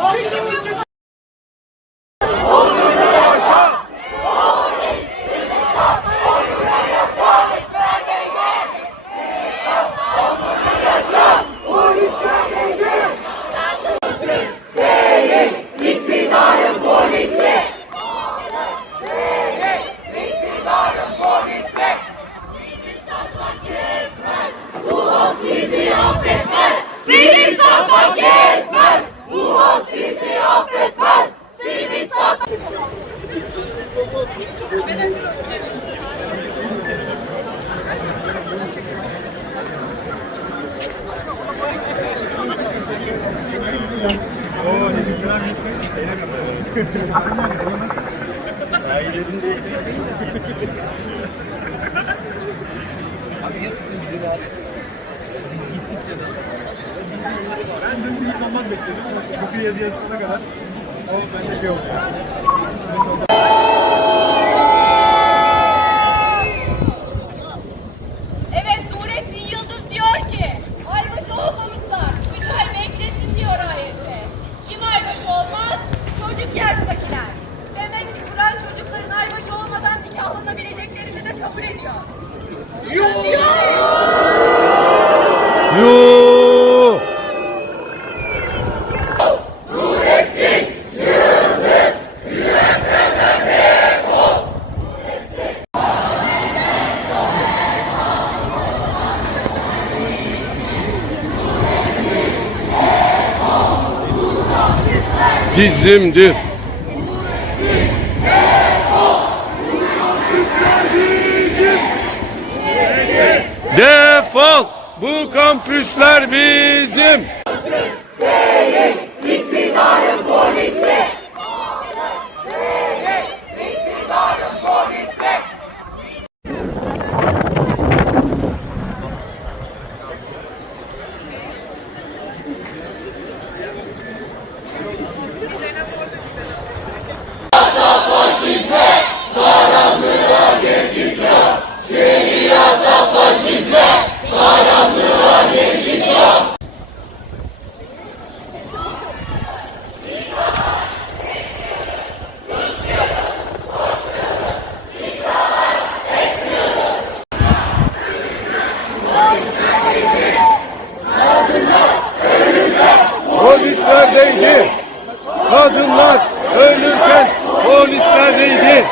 Oh, Ben dün bir olmaz bekledim. Bu bir yazı yazısına kadar. O bende şey oldu. De kabul ediyor. Yoo! Bizimdir. Defol! Bu kampüsler bizim. İktidarın polisi. polislerdeydi. Kadınlar ölürken polislerdeydi.